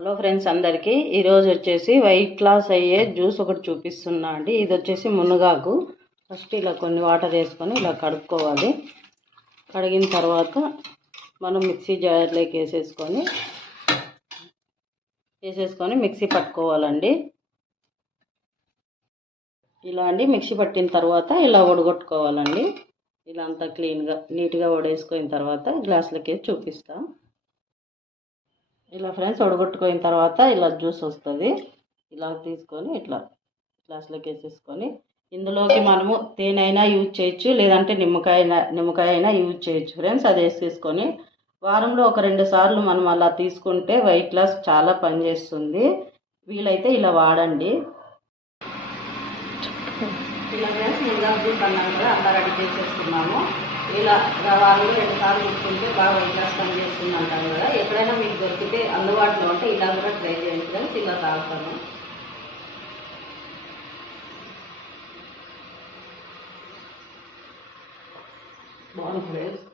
Hello friends అందరికీ ఈరోజు వచ్చేసి వెయిట్ లాస్ అయ్యే జ్యూస్ ఒకటి చూపిస్తున్నా అండి. ఇది వచ్చేసి మునగాకు. ఫస్ట్ ఇలా కొన్ని వాటర్ వేసుకొని ఇలా కడుక్కోవాలి. కడిగిన తర్వాత మనం మిక్సీ జార్లోకి వేసేసుకొని మిక్సీ పట్టుకోవాలండి. ఇలా అండి మిక్సీ పట్టిన తర్వాత ఇలా వడగొట్టుకోవాలండి. ఇలా అంతా క్లీన్గా నీట్గా వడేసుకున్న తర్వాత గ్లాసులకి చూపిస్తాం. ఇలా ఫ్రెండ్స్ వడగొట్టుకున్న తర్వాత ఇలా జ్యూస్ వస్తుంది. ఇలా తీసుకొని ఇట్లా గ్లాసులోకి వేసేసుకొని ఇందులోకి మనము తేనె అయినా యూజ్ చేయొచ్చు, లేదంటే నిమ్మకాయ అయినా యూజ్ చేయొచ్చు ఫ్రెండ్స్. అది వేసేసుకొని వారంలో ఒక 2 సార్లు మనం అలా తీసుకుంటే వెయిట్ లాస్ చాలా పనిచేస్తుంది. వీలైతే ఇలా వాడండి. ఇలా ఫ్రెండ్స్ ముందుగా జ్యూస్ అన్నాను కదా, అలా రెడీ చేసేసుకున్నాము. ఇలా వారంలో 2 సార్లు తీసుకుంటే బాగా వెయిట్ లాస్ పనిచేస్తుంది అంటారు కదా. ఎప్పుడైనా మీకు దొరికితే అందుబాటులో ఉంటే ఇలా కూడా ట్రై చేయండి ఫ్రెండ్స్. ఇలా తాగుతాను. బాగుంది ఫ్రెండ్స్.